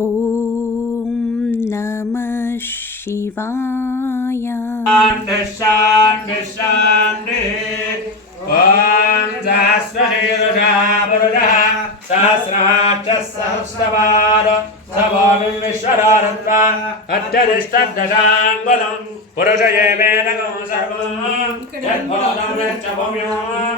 ॐ नमः शिवाय शान्ति शान्ति शान्ति ॐ सहस्रशीर्षा पुरुषः सहस्राक्षः सहस्रपाद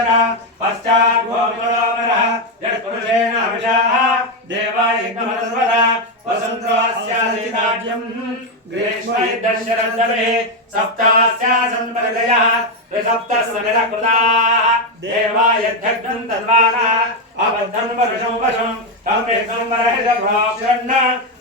अक्षरा पश्चात् गोकुलोमरः यत्पुरुषेण अभिषाः देवायज्ञमतर्वदा वसन्त्रवास्यासीदाढ्यम् ग्रीष्मैर्दशरन्दरे सप्तास्यासन्परदयः त्रिसप्तस्वनिरकृताः देवायध्यग्नम् तन्वानः अबद्धम् वर्षम् वशम् तम् एकम् वर्ष प्राप्ष्यन्न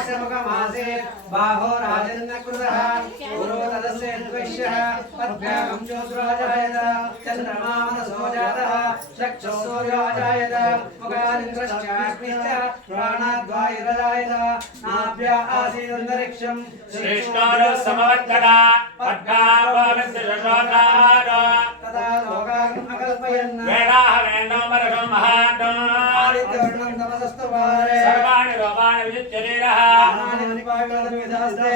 ब्राह्मणोऽस्य मुखमासे बाहो राजन्नकृतः तदस्य चन्द्रमा प्राणाद्वायुरजायत। नाभ्या आसीदन्तरिक्षं। श्रेष्ठोर समवर्तदा पद्मावामित्रशोकाद विजित्यरीरः नानानि निपाटलविदास्ते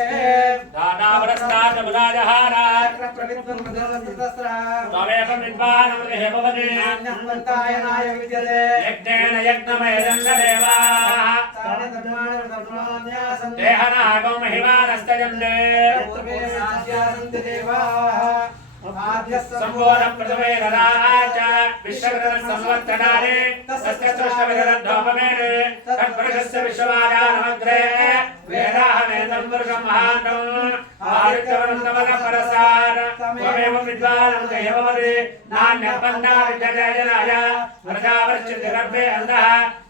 दादावरस्तात् मुदाजहार प्रवित्वं प्रदर्शनतस्रा त्वमेव विद्वानमृतिः भवति न्यन्वन्तायनाय विद्यते यज्ञेन यज्ञमयजन् देवाः साधकर्माणि देहनागो महिमानस्तजन्ते सर्वे साध्यासन्ति देवाः सम्पूर्ण प्रथमे ददाच विश्वकृतं संवर्तनानि तस्य सृष्टविदधोपमेने तत्पुरुषस्य विश्ववादानमग्रे वेदाहमेतं पुरुषं महान्तम् आदित्यवन्तमः परसार त्वमेव विद्वानं देववदे नान्यपन्ना विद्यते जनाय प्रजावर्चित गर्भे अन्धः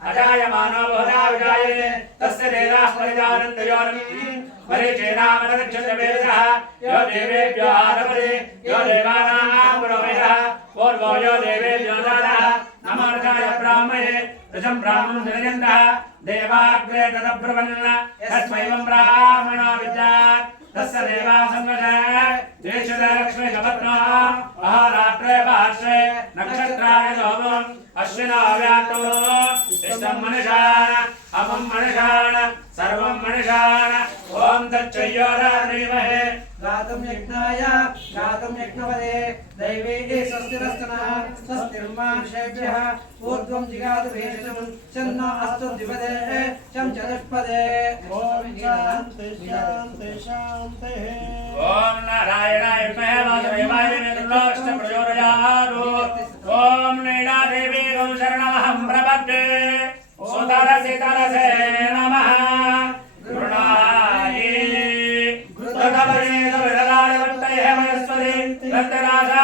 अजायमानो बहुधा विजायते तस्य देवाः परिजानन्दयोनम् परिचेनामनगच्छतवेदः यो देवेभ्यो आरभते यो देवानां पुरोहितः पूर्वो यो देवेभ्यो दानः नमोर्गाय ब्राह्मणे रजं ब्राह्मणं जनयन्तः देवाग्रे तदब्रवन्न यस्मैवं ब्राह्मणो वज्रः ऊर्ध्वं जिगादुपेशं शन्न अस्तुद्विपदे शं चतुष्पदे। ॐ शान्ति शान्ति शान्तिः ॐ नारायणाय विद्महे शरणमहं प्रपद्ये। सुतरसि तरसे नमः। ऋणाय घृतकपरे कविरलाडवट्टये मयस्पदे रत्नराजा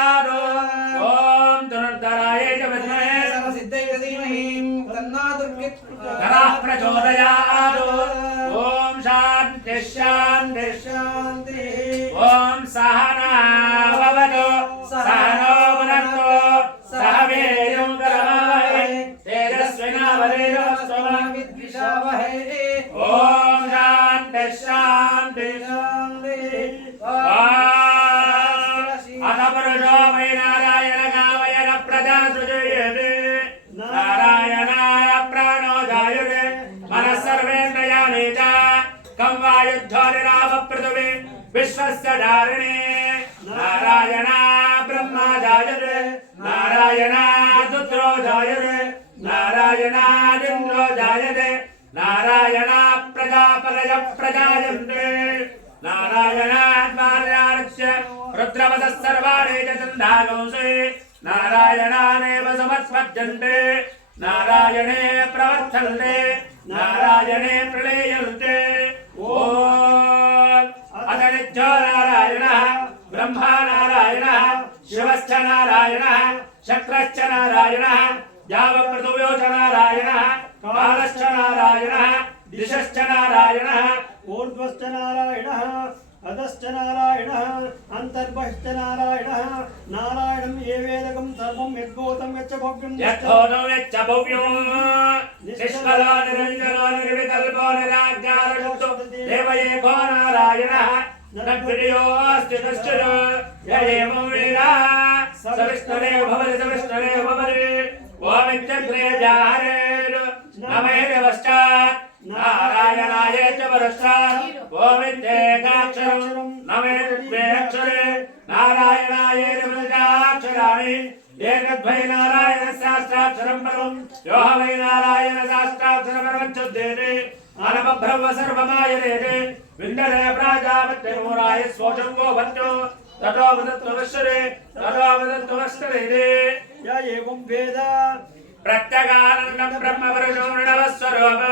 प्रचोदयात् ॐ शान्ति शान्ति शान्तिः ॐ ఓం వాయుధ్వనిరామ పృథివీ విశ్వస్య ధారిణే నారాయణ బ్రహ్మ జాయురే నారాయణ రుద్రో జాయురే నారాయణాదింద్రో జాయతే నారాయణ ప్రజాపరయ ప్రజాయంతే నారాయణాద్వార్యార్చ్య రుద్రవసः సర్వాణి చ చందాగంసే నారాయణానేవ సమస్పద్యంతే నారాయణే ప్రవర్తन्ते నారాయణే ప్రళేయంతే బ్రహ్మా నారాయణ శివశ్చ నారాయణ శక్రశ్చ నారాయణ యావృతవ్యోచ నారాయణ కాలశ్చ నారాయణ దిశశ్చ నారాయణ ఊర్ధ్వశ్చ నారాయణ అధశ్చ నారాయణ అంతర్బహిశ్చ నారాయణ నారాయణం ఏ వేదకం సర్వం యద్భూతం యచ్చ భవ్యం యద్భూతం యచ్చ భవ్యం నిష్కలా నిరంజనా నిర్వికల్పో నిరాజ్ఞాన దేవయేకో నారాయణ నద్విడియోస్తి కశ్చిదో య ఏవం వేద సవిష్ణురేవ భవతి సవిష్ణురేవ భవతి ఓమిత్యగ్రే జాహరేర్ నమేదవశ్చాత్ నారాయణాయ చ పరశ్చాత్ ఓమిత్యేకాక్షరం నమేద్వేక్షరే నారాయణాయ ప్రజాక్షరాణి ఏకద్వై నారాయణ శాస్త్రాక్షరం పరం యో వై నారాయణ శాస్త్రాక్షర ఆనమబ్రహ్మ సర్వమాయనేతే విండలే ప్రాజాపత్యమూరాయ శోషంగో భద్రో తటో వదత్వమశ్వరే తటో వదత్వమశ్వరే యా ఏవం వేద ప్రత్యగానందం బ్రహ్మ పురుషో నృణవస్వరూప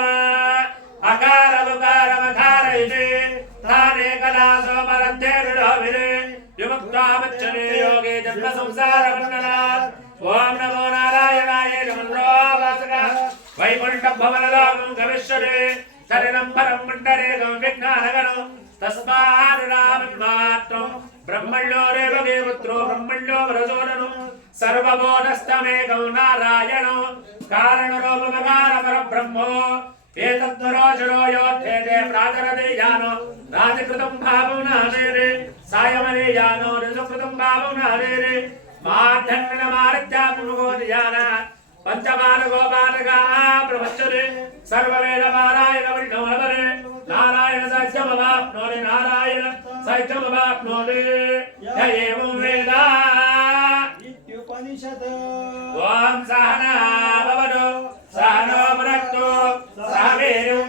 అకార ఉకారమకారైతే తానే కళా సోమరంతే నృఢోభిరే విముక్తామచ్చనే యోగే జన్మ సంసార మండలా ఓం నమో నారాయణాయ నమో వైకుంఠ భవనలోకం గవిష్యతే శరణం పరం మండరేగం విజ్ఞానగణం రామం మాత్రం బ్రహ్మణ్యో రేవగే పుత్రో బ్రహ్మణ్యో వరసోనను సర్వబోధస్తమేకం నారాయణో. కారణరూపమకార పరబ్రహ్మో ఏతద్వరోజురో యోద్ధేతే ప్రాతరదే యానో రాజకృతం భావం నహరేరే సాయమనే యానో రిజకృతం భావం నహరేరే మాధన్మిన మారత్యా పునుగోధ్యాన పంచమాన గోపాలగా ప్రవచ్చరే సర్వవేద నారాయణ వృణవరే నారాయణ సత్యమవాప్నోరి నారాయణ సత్యమవాప్నోరి ఏం వేద. ఇత్యుపనిషత్ ఓం సహనా భవతు. సహనో భునక్తు సహ వీర్యం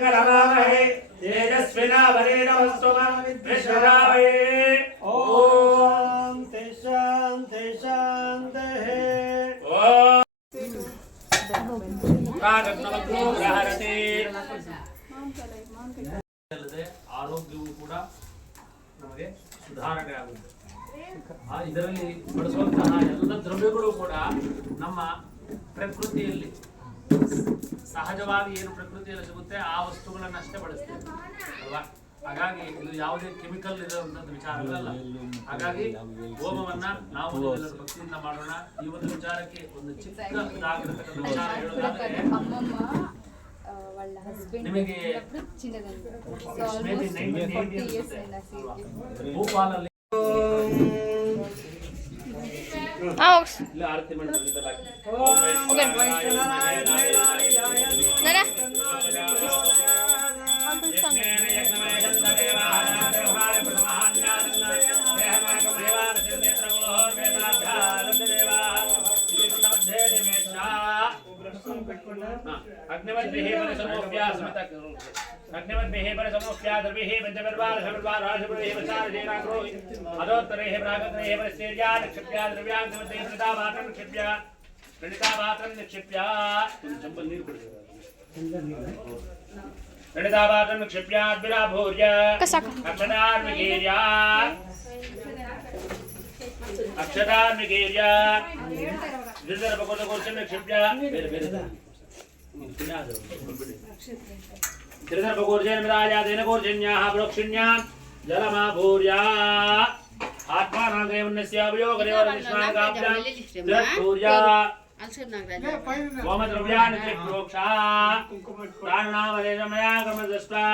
తేజస్వినా వరేణ వస్తుమ విశ్వరా ಇದರಲ್ಲಿ ಬಳಸುವಂತಹ ಎಲ್ಲ ದ್ರವ್ಯಗಳು ಕೂಡ ನಮ್ಮ ಪ್ರಕೃತಿಯಲ್ಲಿ. ಸಹಜವಾಗಿ ಏನು ಪ್ರಕೃತಿಯಲ್ಲಿ ಸಿಗುತ್ತೆ ಆ ವಸ್ತುಗಳನ್ನಷ್ಟೇ ಬಳಸ್ತೇವೆ. ಅಲ್ವಾ? ಹಾಗಾಗಿ ಇದು ಯಾವುದೇ ಕೆಮಿಕಲ್ ಇರುವಂತದ್ದು ವಿಚಾರಗಳಲ್ಲ ಹಾಗಾಗಿ ಹೋಮವನ್ನ ನಾವು ಭಕ್ತಿಯಿಂದ ಮಾಡೋಣ. ಈ ಒಂದು ವಿಚಾರಕ್ಕೆ ಒಂದು ಚಿಕ್ಕದಾಗಿರತಕ್ಕಂಥ ವಿಚಾರ ನಿಮಗೆ ಭೂಪಾಲ ಇಲ್ಲಿ ಆರತಿ अग्निवद्भिः परसमोऽप्या समिता अग्निवद्भिः परसमोऽप्या द्रविः पञ्चपर्वार्षपर्वार्षपर्वैः प्रसारजेनाग्रो अधोत्तरैः प्रागत्रैः परस्तेर्या निक्षिप्या द्रव्याङ्गमतैः कृतावात्रं निक्षिप्य प्रणितावात्रं निक्षिप्य चम्पल् नीरु प्रणितावात्रं निक्षिप्याद्विराभूर्य अक्षदार्मिगीर्या अक्षदार्मिगीर्या दुर्दर्भकोटकोर्चन निक्षिप्य త్రిసర్పకూర్జన్మిరాజాదేన కూర్జన్యాः ప్రోక్షిణ్యాं జలమాభూర్యా ఆత్మానాగ్రేవన్యస్యాభియోగరేవనిష్మాకాభ్యాం ద్రౌర్యాణ్రోక్షాణామదేశమయాగమదృష్ట్వా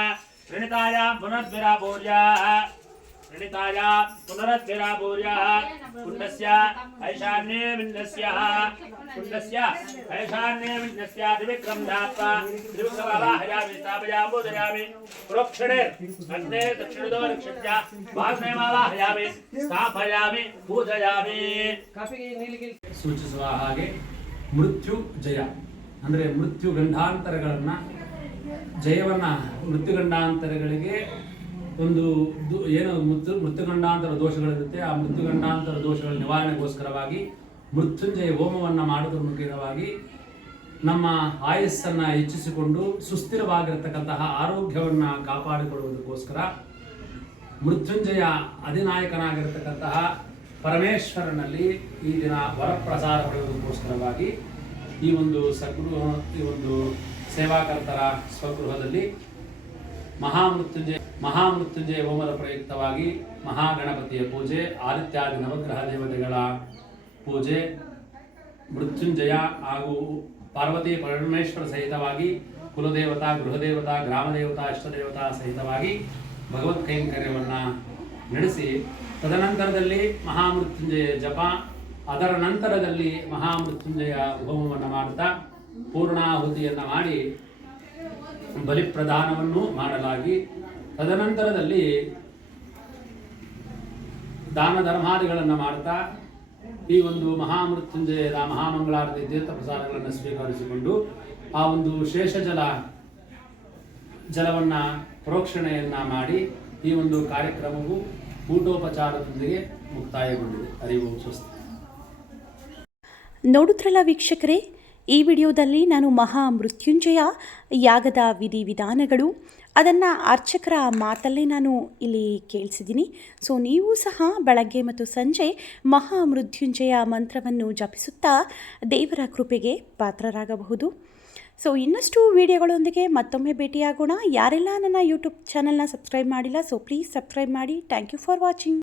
ప్రణితాయాం పునర్భిరాభూర్యాः ಅನಿ ತಾರ ಪುನರದ್ವಿರಾ پورಯಾ ಪುನಸ್ಯ ಐಶಾಣ್ಯೇ ಮನ್ಸ್ಯಾ ಪುನಸ್ಯ ಐಶಾಣ್ಯೇ ಮನ್ಸ್ಯಾ ದಿಕ್ರಮ ಧಾತಾ ದೃಗ್ಬಲಹ್ಯಾ ವಿತಾಬಜಾಮುದಯಾಮಿ ಪ್ರೋಕ್ಷಣೆ ಅಂತೆ ದಕ್ಷಿಣೋದಾರ ಕ್ಷಕ್ಯಾ ಮಾಣೇ ಸ್ಥಾಪಯಾಮಿ ಭೂದಯಾಮಿ ಕಪಿ ನೀಲಗಿಲ್ ಮೃತ್ಯು ಜಯ ಅಂದರೆ ಮೃತ್ಯು ಗಂಡಾಂತರಗಳನ್ನ ಜಯವನ್ನ ಮೃತ್ಯು ಗಂಡಾಂತರಗಳಿಗೆ ಒಂದು ಏನು ಮೃತ್ಯು ಮೃತ್ಯುಗಂಡಾಂತರ ದೋಷಗಳಿರುತ್ತೆ. ಆ ಮೃತ್ಯುಗಂಡಾಂತರ ದೋಷಗಳ ನಿವಾರಣೆಗೋಸ್ಕರವಾಗಿ ಮೃತ್ಯುಂಜಯ ಹೋಮವನ್ನು ಮಾಡೋದ್ರ ಮುಖೇನವಾಗಿ ನಮ್ಮ ಆಯಸ್ಸನ್ನು ಹೆಚ್ಚಿಸಿಕೊಂಡು ಸುಸ್ಥಿರವಾಗಿರತಕ್ಕಂತಹ ಆರೋಗ್ಯವನ್ನು ಕಾಪಾಡಿಕೊಳ್ಳುವುದಕ್ಕೋಸ್ಕರ ಮೃತ್ಯುಂಜಯ ಅಧಿನಾಯಕನಾಗಿರತಕ್ಕಂತಹ ಪರಮೇಶ್ವರನಲ್ಲಿ ಈ ದಿನ ವರಪ್ರಸಾರ ಪಡೆಯುವುದಕ್ಕೋಸ್ಕರವಾಗಿ ಈ ಒಂದು ಸಗೃಹ ಈ ಒಂದು ಸೇವಾಕರ್ತರ ಸ್ವಗೃಹದಲ್ಲಿ ಮಹಾಮೃತ್ಯುಂಜಯ ಮಹಾಮೃತ್ಯುಂಜಯ ಹೋಮದ ಪ್ರಯುಕ್ತವಾಗಿ ಮಹಾಗಣಪತಿಯ ಪೂಜೆ, ಆದಿತ್ಯಾದಿ ನವಗ್ರಹ ದೇವತೆಗಳ ಪೂಜೆ, ಮೃತ್ಯುಂಜಯ ಹಾಗೂ ಪಾರ್ವತಿ ಪರಮೇಶ್ವರ ಸಹಿತವಾಗಿ ಕುಲದೇವತಾ, ಗೃಹದೇವತಾ, ಗ್ರಾಮದೇವತಾ, ಇಷ್ಟದೇವತಾ ಸಹಿತವಾಗಿ ಭಗವತ್ ಕೈಂಕರ್ಯವನ್ನು ನಡೆಸಿ, ತದನಂತರದಲ್ಲಿ ಮಹಾಮೃತ್ಯುಂಜಯ ಜಪ, ಅದರ ನಂತರದಲ್ಲಿ ಮಹಾಮೃತ್ಯುಂಜಯ ಹೋಮವನ್ನು ಮಾಡುತ್ತಾ ಪೂರ್ಣಾಹುತಿಯನ್ನು ಮಾಡಿ ಬಲಿಪ್ರದಾನವನ್ನು ಮಾಡಲಾಗಿ ತದನಂತರದಲ್ಲಿ ದಾನ ಧರ್ಮಾದಿಗಳನ್ನು ಮಾಡ್ತಾ ಈ ಒಂದು ಮಹಾಮೃತ್ಯುಂಜಯದ ಮಹಾಮಂಗಳಾರತಿ ತೀರ್ಥ ಪ್ರಸಾದಗಳನ್ನು ಸ್ವೀಕರಿಸಿಕೊಂಡು ಆ ಒಂದು ಶೇಷಜಲ ಜಲವನ್ನು ಪ್ರೋಕ್ಷಣೆಯನ್ನ ಮಾಡಿ ಈ ಒಂದು ಕಾರ್ಯಕ್ರಮವು ಊಟೋಪಚಾರದೊಂದಿಗೆ ಮುಕ್ತಾಯಗೊಂಡಿದೆ. ಅರಿವು ಸ್ವಸ್ತಿ. ನೋಡುತ್ತಿರಲ್ಲ ವೀಕ್ಷಕರೇ ಈ ವಿಡಿಯೋದಲ್ಲಿ ನಾನು ಮಹಾ ಮೃತ್ಯುಂಜಯ, ಯಾಗದ ವಿಧಿವಿಧಾನಗಳು ಅದನ್ನು ಅರ್ಚಕರ ಮಾತಲ್ಲೇ ನಾನು ಇಲ್ಲಿ ಕೇಳಿಸಿದ್ದೀನಿ. ಸೊ ನೀವು ಸಹ ಬೆಳಗ್ಗೆ ಮತ್ತು ಸಂಜೆ ಮಹಾ ಮೃತ್ಯುಂಜಯ ಮಂತ್ರವನ್ನು ಜಪಿಸುತ್ತಾ ದೇವರ ಕೃಪೆಗೆ ಪಾತ್ರರಾಗಬಹುದು. ಸೊ ಇನ್ನಷ್ಟು ವಿಡಿಯೋಗಳೊಂದಿಗೆ ಮತ್ತೊಮ್ಮೆ ಭೇಟಿಯಾಗೋಣ. ಯಾರೆಲ್ಲ ನನ್ನ ಯೂಟ್ಯೂಬ್ ಚಾನಲ್ನ ಸಬ್ಸ್ಕ್ರೈಬ್ ಮಾಡಿಲ್ಲ ಸೊ ಪ್ಲೀಸ್ ಸಬ್ಸ್ಕ್ರೈಬ್ ಮಾಡಿ. Thank you for watching